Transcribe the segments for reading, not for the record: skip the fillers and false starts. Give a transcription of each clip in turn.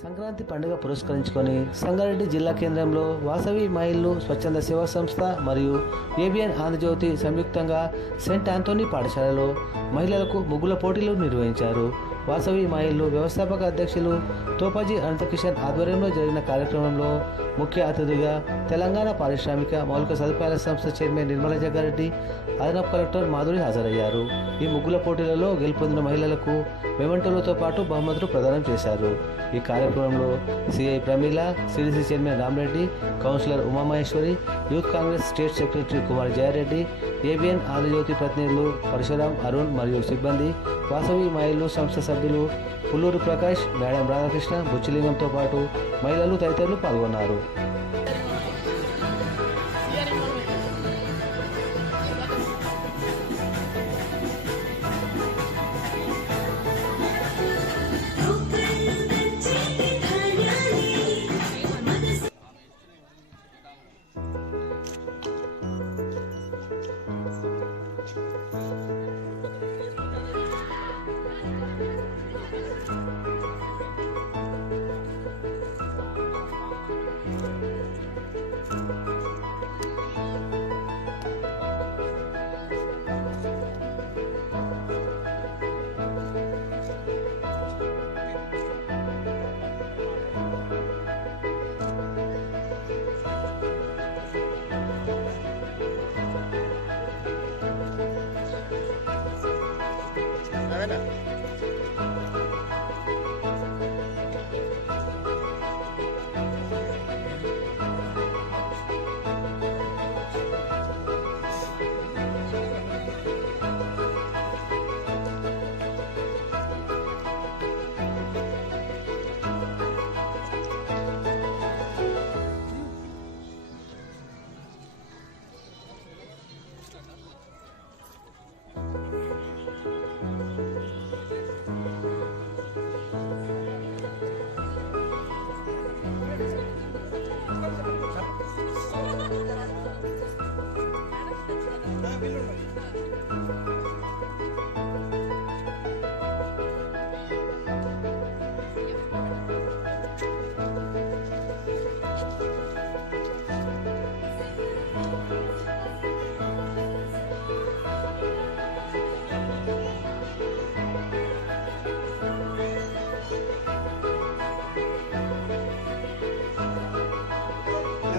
సంక్రాంతి పండుగ పురస్కరించుకొని సంగారెడ్డి జిల్లా కేంద్రంలో వాసవి మహిళలు స్వచ్ఛంద సేవా సంస్థ మరియు ఏబిఎన్ ఆంధ్రజ్యోతి సంయుక్తంగా సెయింట్ ఆంథోనీ పాఠశాలలో మహిళలకు ముగ్గుల పోటీలు నిర్వహించారు. వాసవి మహిళలు వ్యవస్థాపక అధ్యక్షులు తోపాజీ అనంతకిషన్ ఆధ్వర్యంలో జరిగిన కార్యక్రమంలో ముఖ్య అతిథిగా తెలంగాణ పారిశ్రామిక మౌలిక సదుపాయాల సంస్థ చైర్మన్ నిర్మల జగ్గారెడ్డి, అదనపు కలెక్టర్ మాధురి హాజరయ్యారు. ఈ ముగ్గుల పోటీలలో గెలుపొందిన మహిళలకు మెమెంటోలతో పాటు బహుమతులు ప్రదానం చేశారు. ఈ కార్యక్రమంలో CI Pramila, CDC chairman Ramareddy, councillor Umamaheshwari, youth Congress state secretary Kumar Jayareddy, ABN Andhrajyothy ప్రతినిధులు పరశురాం, అరుణ్ మరియు సిబ్బంది, వాసవి మహిళలు సంస్థ సభ్యులు పుల్లూరు ప్రకాష్, మేడం రాధాకృష్ణ, బుచ్చిలింగంతో పాటు మహిళలు తదితరులు పాల్గొన్నారు.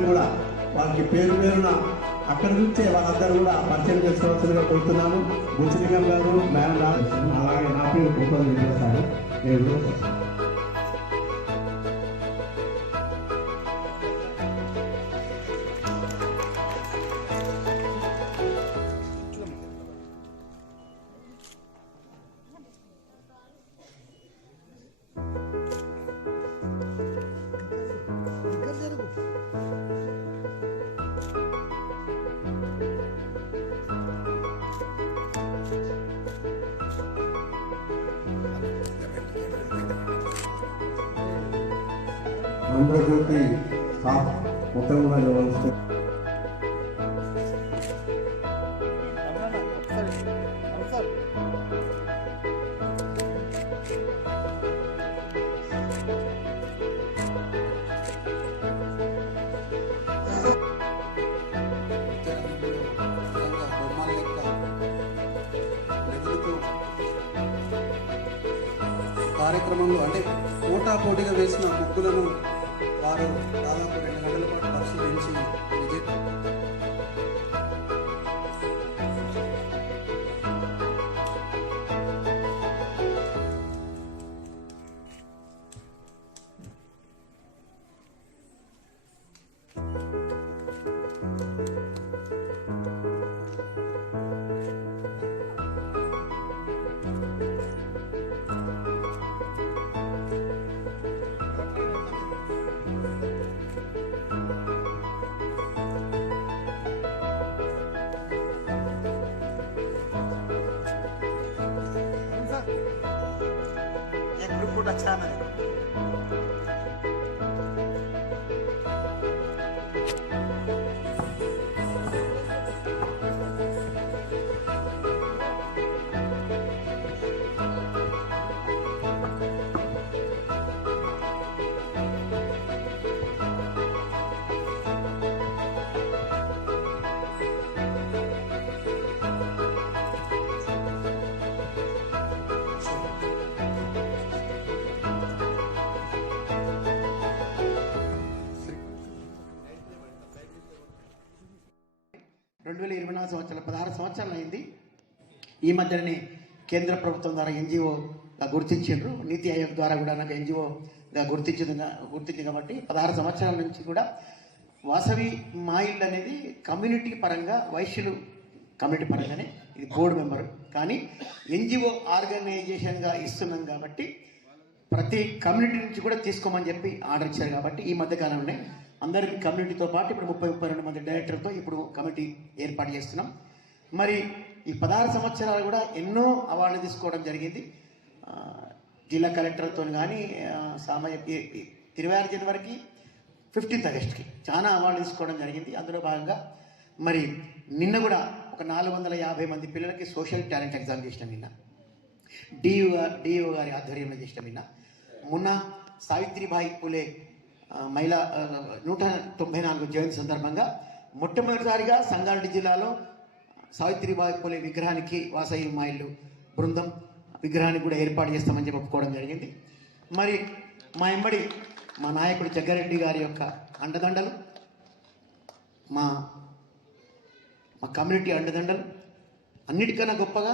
కూడా వాళ్ళకి పేరు పేరున అక్కడి నుంచే వాళ్ళందరూ కూడా పరిచయం చేసుకోవాల్సిందిగా కోరుతున్నాము. బుచ్చిలింగం గారు, మేడం గారు, అలాగే నా పేరు గోపాల్ చేస్తారు. ఆంధ్రజ్యోతి స్టాఫ్ మొత్తం కూడా నిర్వహిస్తారు. కార్యక్రమంలో అంటే పోటాపోటీగా వేసిన ముగ్గులను వారు దాదాపు 2 గంటల పాటు పరిశీలించి కూడా చాలా 2024 సంవత్సరాలు 16 సంవత్సరాలు అయింది. ఈ మధ్యనే కేంద్ర ప్రభుత్వం ద్వారా ఎన్జిఓగా గుర్తించారు. నీతి ఆయోగ్ ద్వారా కూడా నాకు ఎన్జిఓగా గుర్తించింది కాబట్టి 16 సంవత్సరాల నుంచి కూడా వాసవి మా ఇల్లు అనేది కమ్యూనిటీ పరంగా వైశ్యులు కమ్యూనిటీ పరంగానే ఇది బోర్డు మెంబర్, కానీ ఎన్జిఓ ఆర్గనైజేషన్గా ఇస్తున్నాం కాబట్టి ప్రతి కమ్యూనిటీ నుంచి కూడా తీసుకోమని చెప్పి ఆర్డర్ ఇచ్చారు. కాబట్టి ఈ మధ్యకాలంలోనే అందరికి కమ్యూనిటీతో పాటు ఇప్పుడు 30-32 మంది డైరెక్టర్తో ఇప్పుడు కమిటీ ఏర్పాటు చేస్తున్నాం. మరి ఈ 16 సంవత్సరాలు కూడా ఎన్నో అవార్డులు తీసుకోవడం జరిగింది. జిల్లా కలెక్టర్తో కానీ 26 జనవరికి 15 ఆగస్టుకి చాలా అవార్డులు తీసుకోవడం జరిగింది. అందులో భాగంగా మరి నిన్న కూడా ఒక 450 మంది పిల్లలకి సోషల్ టాలెంట్ ఎగ్జామ్ చేసిన నిన్న డిఓ గారి ఆధ్వర్యంలో చేసిన నిన్న. మొన్న సావిత్రిబాయి పూలే మహిళా 194 జయంతి సందర్భంగా మొట్టమొదటిసారిగా సంగారెడ్డి జిల్లాలో సావిత్రిబాయి పూలే విగ్రహానికి వాసవి మా ఇల్లు బృందం విగ్రహానికి కూడా ఏర్పాటు చేస్తామని చెప్పి ఒప్పుకోవడం జరిగింది. మరి మా ఎంబడి మా నాయకుడు జగ్గారెడ్డి గారి యొక్క అండదండలు, మా కమ్యూనిటీ అండదండలు, అన్నిటికన్నా గొప్పగా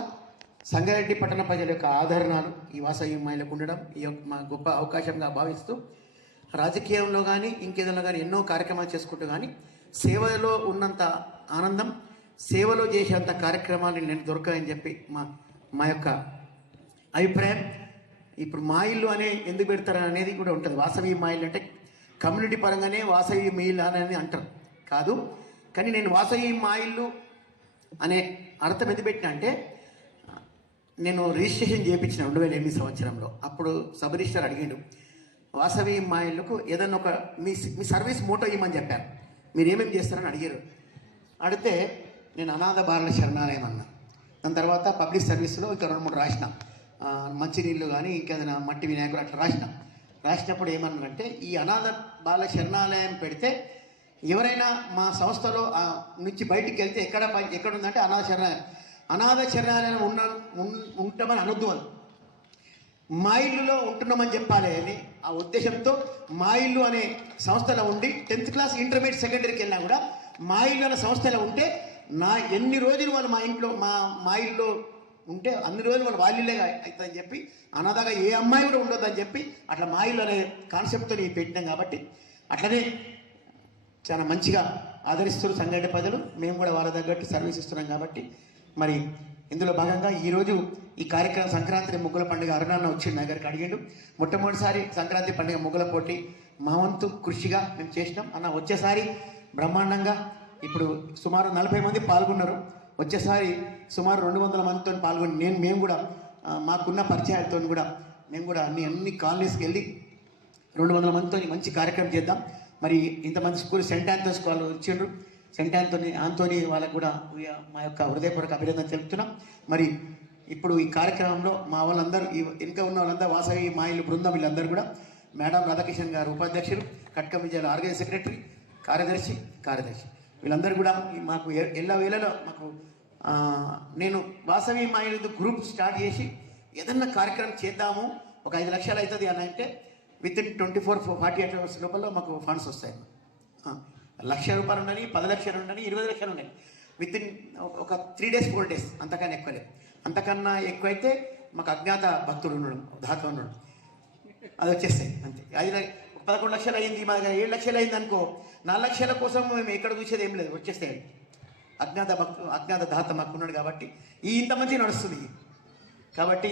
సంగారెడ్డి పట్టణ ప్రజల యొక్క ఆదరణలు ఈ వాసవి మహిళకు ఉండడం ఈ యొక్క మా గొప్ప అవకాశంగా భావిస్తూ రాజకీయంలో కానీ ఇంకేదైనా కానీ ఎన్నో కార్యక్రమాలు చేసుకుంటూ కానీ సేవలో ఉన్నంత ఆనందం సేవలో చేసేంత కార్యక్రమాలు నేను దొరకాయని చెప్పి మా యొక్క అభిప్రాయం. ఇప్పుడు మా ఇల్లు అనే ఎందుకు పెడతారు అనేది కూడా ఉంటుంది. వాసవి మా ఇల్లు అంటే కమ్యూనిటీ పరంగానే వాసవి మీ ఇల్లు అని అంటారు కాదు, కానీ నేను వాసవి మా ఇల్లు అనే అర్థం ఎందుకు పెట్టినా అంటే నేను రిజిస్ట్రేషన్ చేయించిన 2008 సంవత్సరంలో. అప్పుడు సబ్ రిజిస్టర్ అడిగిండు వాసవి మా ఇల్లుకు ఏదన్నా ఒక మీ సర్వీస్ మోటో ఇవ్వమని చెప్పాను, మీరు ఏమేమి చేస్తారని అడిగారు. అడిగితే నేను అనాథ బాలల శరణాలయం అన్నా. దాని తర్వాత పబ్లిక్ సర్వీస్లో ఇక 2-3 రాసిన, మంచినీళ్ళు కానీ ఇంకేదైనా మట్టి వినాయకుడు అట్లా రాసినప్పుడు ఏమన్నారంటే ఈ అనాథ బాల శరణాలయం పెడితే ఎవరైనా మా సంస్థలో నుంచి బయటికి వెళ్తే ఎక్కడ ఉందంటే అనాథ శరణాలయం ఉంటామని అనొద్దు అని, మా ఇల్లులో ఉంటున్నామని చెప్పాలి అని ఆ ఉద్దేశంతో మా ఇల్లు అనే సంస్థలో ఉండి 10th క్లాస్ ఇంటర్మీడియట్ సెకండరీకి వెళ్ళినా కూడా మా ఇల్లు అనే సంస్థలో ఉంటే ఎన్ని రోజులు వాళ్ళు మా ఇల్లు ఉంటే అన్ని రోజులు వాళ్ళ ఇల్లే అవుతుందని చెప్పి అనాథగా ఏ అమ్మాయి కూడా ఉండొద్దని చెప్పి అట్లా మా ఇల్లు అనే కాన్సెప్ట్తో పెట్టినాం. కాబట్టి అట్లనే చాలా మంచిగా ఆదరిస్తున్నారు సంగారెడ్డి ప్రజలు, మేము కూడా వాళ్ళ తగ్గట్టు సర్వీస్ ఇస్తున్నాం. కాబట్టి మరి ఇందులో భాగంగా ఈరోజు ఈ కార్యక్రమం సంక్రాంతి ముగ్గుల పండుగ అరుణాన్న వచ్చి నా దగ్గరికి అడిగాడు. మొట్టమొదటిసారి సంక్రాంతి పండుగ ముగ్గుల పోటీ మా వంతు కృషిగా మేము చేసినాం అన్న. వచ్చేసారి బ్రహ్మాండంగా ఇప్పుడు సుమారు 40 మంది పాల్గొన్నారు. వచ్చేసారి సుమారు 200 మందితో పాల్గొని మేము కూడా మాకున్న పరిచయాలతో కూడా మేము కూడా అన్ని కాలనీస్కి వెళ్ళి 200 మందితో మంచి కార్యక్రమం చేద్దాం. మరి ఇంతమంది స్కూల్ సెంట్ ఆంథోనీ వాళ్ళు ఇచ్చిండ్రు. సెంట్ ఆంథోనీ వాళ్ళకు కూడా మా యొక్క హృదయపూర్వక అభినందన తెలుపుతున్నాం. మరి ఇప్పుడు ఈ కార్యక్రమంలో మా వాళ్ళందరూ ఇంకా ఉన్న వాళ్ళందరూ వాసవి మా ఇల్లు బృందం వీళ్ళందరూ కూడా మేడం రాధాకిషన్ గారు ఉపాధ్యక్షులు, కట్కం విజయాల ఆర్గనైజ్ సెక్రటరీ, కార్యదర్శి వీళ్ళందరూ కూడా మాకు ఎల్లవేళలో మాకు నేను వాసవి మా ఇల్లు గ్రూప్ స్టార్ట్ చేసి ఏదన్నా కార్యక్రమం చేద్దాము, ఒక 5 లక్షలు అవుతుంది అని అంటే విత్ ఇన్ 24-48 అవర్స్ లోపల మాకు ఫండ్స్ వస్తాయి. ₹1,00,000 ఉండని, 10 లక్షలు ఉండని, 20 లక్షలు ఉన్నాయి. విత్ ఇన్ ఒక 3 days 4 days, అంతకన్నా ఎక్కువలేదు. అంతకన్నా ఎక్కువైతే మాకు అజ్ఞాత భక్తుడు ఉండడం, ధాత ఉండడం, అది వచ్చేస్తాయి అంతే. 11 లక్షలు అయింది, మా 7 లక్షలు అయింది అనుకో, 4 లక్షల కోసం మేము ఎక్కడ చూసేది ఏం లేదు, వచ్చేస్తాయి. అజ్ఞాత ధాత మాకు ఉన్నాడు కాబట్టి ఇంత మంచి నడుస్తుంది. కాబట్టి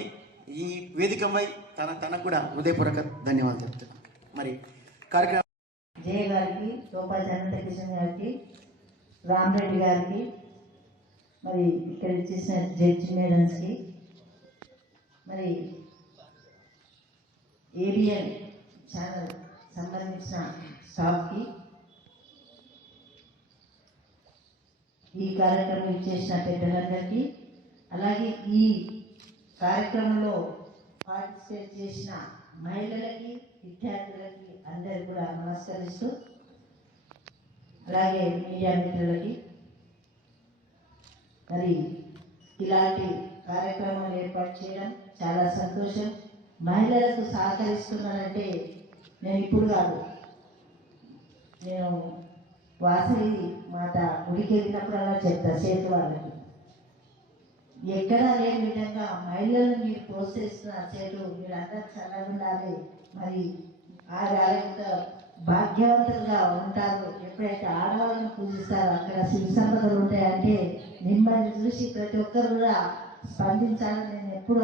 ఈ వేదికపై తనకు కూడా హృదయపూర్వక ధన్యవాదాలు చెప్తున్నాను. మరి కార్యక్రమం జయ గారికి, సోపాల్ చంద్రకిషన్ గారికి, రామరెడ్డి గారికి, మరి ఇక్కడ చేసిన జడ్జి మేడమ్స్కి, మరి ఏబిఎన్ ఛానల్ సంబంధించిన స్టాఫ్కి, ఈ కార్యక్రమం చేసిన పెద్దలందరికీ, అలాగే ఈ కార్యక్రమంలో పార్టిసిపేట్ చేసిన మహిళలకి, విద్యార్థులకి అందరు కూడా నమస్కరిస్తూ, అలాగే మీడియా మిత్రులకి మరి ఇలాంటి కార్యక్రమాలు ఏర్పాటు చేయడం చాలా సంతోషం. మహిళలకు సహకరిస్తున్నానంటే నేను ఇప్పుడు కాదు, నేను వాసవి మాత గుడికి వెళ్ళినప్పుడల్లా చెప్తా చేతి వాళ్ళకి ఎక్కడా లేని విధంగా మహిళలను మీరు ప్రోత్సహిస్తున్నారు చేటు మీరందరూ చల్లగా ఉండాలి, మరి ఆరోగ్య భాగ్యవంతులుగా ఉంటారు. ఎప్పుడైతే ఆడవాళ్ళని పూజిస్తారో అక్కడ శివ సంపదలు ఉంటాయంటే మిమ్మల్ని చూసి ప్రతి ఒక్కరు కూడా స్పందించాలని నేను ఎప్పుడు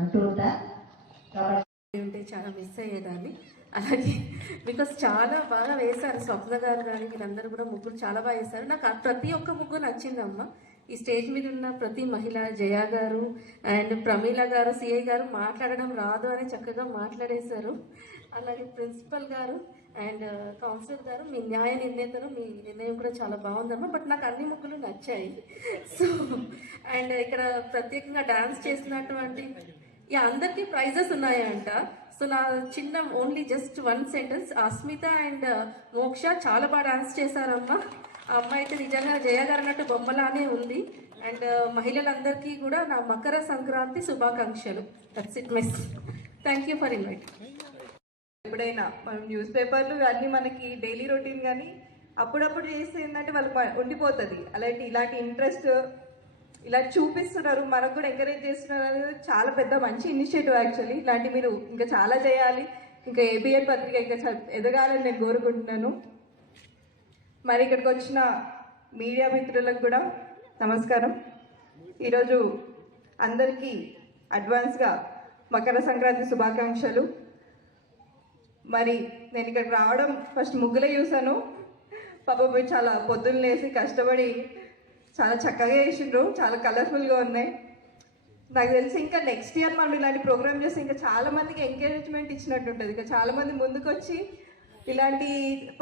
అంటూ ఉంటా. కాబట్టి ఉంటే చాలా మిస్ అయ్యేదాన్ని. అలాగే బికాస్ చాలా బాగా వేశారు స్వప్న గారు కానీ వీళ్ళందరూ కూడా ముగ్గురు చాలా బాగా వేశారు. నాకు ప్రతి ఒక్క ముగ్గు నచ్చిందమ్మ. ఈ స్టేజ్ మీద ఉన్న ప్రతి మహిళ, జయ గారు అండ్ ప్రమీల గారు, సిఐ గారు మాట్లాడడం రాదు అని చక్కగా మాట్లాడేశారు. అలాగే ప్రిన్సిపల్ గారు అండ్ కౌన్సిలర్ గారు, మీ న్యాయ నిర్ణేతలు, మీ నిర్ణయం కూడా చాలా బాగుందమ్మా. బట్ నాకు అన్ని ముగ్గులు నచ్చాయి. సో అండ్ ఇక్కడ ప్రత్యేకంగా డాన్స్ చేసినటువంటి అందరికీ ప్రైజెస్ ఉన్నాయంట. సో నా చిన్న only just one sentence, Asmita and మోక్ష చాలా బాగా డాన్స్ చేశారమ్మా. ఆ అమ్మాయి అయితే నిజంగా జయ గారు అన్నట్టు బొమ్మలానే ఉంది. అండ్ మహిళలందరికీ కూడా నా మకర సంక్రాంతి శుభాకాంక్షలు. That's it miss. Thank you for invite. ఎప్పుడైనా మనం న్యూస్ పేపర్లు అన్నీ మనకి డైలీ రొటీన్ కానీ అప్పుడప్పుడు చేస్తే ఏంటంటే వాళ్ళకి ఉండిపోతుంది. ఇలాంటి ఇంట్రెస్ట్ ఇలా చూపిస్తున్నారు, మనకు కూడా ఎంకరేజ్ చేస్తున్నారు అనేది చాలా పెద్ద మంచి ఇనిషియేటివ్ యాక్చువల్లీ. ఇలాంటి మీరు ఇంకా చాలా చేయాలి, ఇంకా ఏబిఎన్ పత్రిక ఇంకా ఎదగాలని నేను కోరుకుంటున్నాను. మరి ఇక్కడికి వచ్చిన మీడియా మిత్రులకు కూడా నమస్కారం. ఈరోజు అందరికీ అడ్వాన్స్గా మకర సంక్రాంతి శుభాకాంక్షలు. మరి నేను ఇక్కడికి రావడం ఫస్ట్ ముగ్గులే చూసాను. పాపం చాలా పొద్దున్న లేసి కష్టపడి చాలా చక్కగా వేసిండ్రు, చాలా కలర్ఫుల్గా ఉన్నాయి. నాకు తెలిసి ఇంకా నెక్స్ట్ ఇయర్ మనం ఇలాంటి ప్రోగ్రామ్ చేస్తే ఇంకా చాలా మందికి ఎంకరేజ్మెంట్ ఇచ్చినట్టు ఉంటుంది. ఇంకా చాలా మంది ముందుకు వచ్చి ఇలాంటి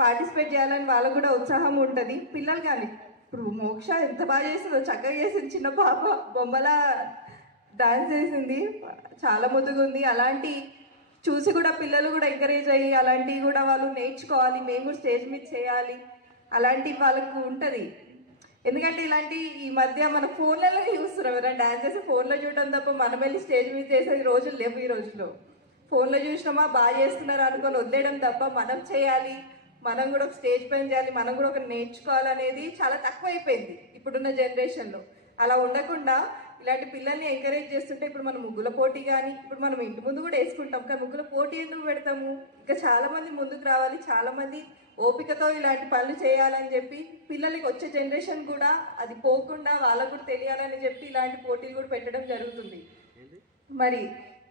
పార్టిసిపేట్ చేయాలని వాళ్ళకు కూడా ఉత్సాహం ఉంటుంది. పిల్లలు కానీ ఇప్పుడు మోక్ష ఎంత బాగా చేసిందో, చక్కగా చేసింది. చిన్న పాప బొమ్మలా డాన్స్ చేసింది, చాలా ముద్దుగా ఉంది. అలాంటి చూసి కూడా పిల్లలు కూడా ఎంకరేజ్ అయ్యి అలాంటివి కూడా వాళ్ళు నేర్చుకోవాలి, మేము కూడా స్టేజ్ మీద చేయాలి, అలాంటి వాళ్ళకు ఉంటుంది. ఎందుకంటే ఇలాంటి ఈ మధ్య మన ఫోన్లలో చూస్తున్నాం, ఎవరైనా డాన్స్ చేసి ఫోన్లో చూడడం తప్ప మనం వెళ్ళి స్టేజ్ మీద చేసే రోజులు లేవు. ఈ రోజుల్లో ఫోన్లో చూసినామా బాగా చేస్తున్నారు అనుకొని వదిలేయడం తప్ప మనం చేయాలి, మనం కూడా ఒక స్టేజ్ పైన చేయాలి, మనం కూడా ఒక నేర్చుకోవాలనేది చాలా తక్కువ అయిపోయింది ఇప్పుడున్న జనరేషన్లో. అలా ఉండకుండా ఇలాంటి పిల్లల్ని ఎంకరేజ్ చేస్తుంటే ఇప్పుడు మనం ముగ్గుల పోటీ కానీ ఇప్పుడు మనం ఇంటి ముందు కూడా వేసుకుంటాం, కానీ ముగ్గుల పోటీ ఎందుకు పెడతాము? ఇంకా చాలామంది ముందుకు రావాలి, చాలామంది ఓపికతో ఇలాంటి పనులు చేయాలని చెప్పి పిల్లలకి వచ్చే జనరేషన్ కూడా అది పోకుండా వాళ్ళకు కూడా తెలియాలని చెప్పి ఇలాంటి పోటీలు కూడా పెట్టడం జరుగుతుంది. మరి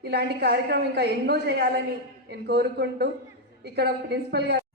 ఇలాంటి కార్యక్రమం ఇంకా ఎన్నో చేయాలని నేను కోరుకుంటూ ఇక్కడ ప్రిన్సిపల్ గారు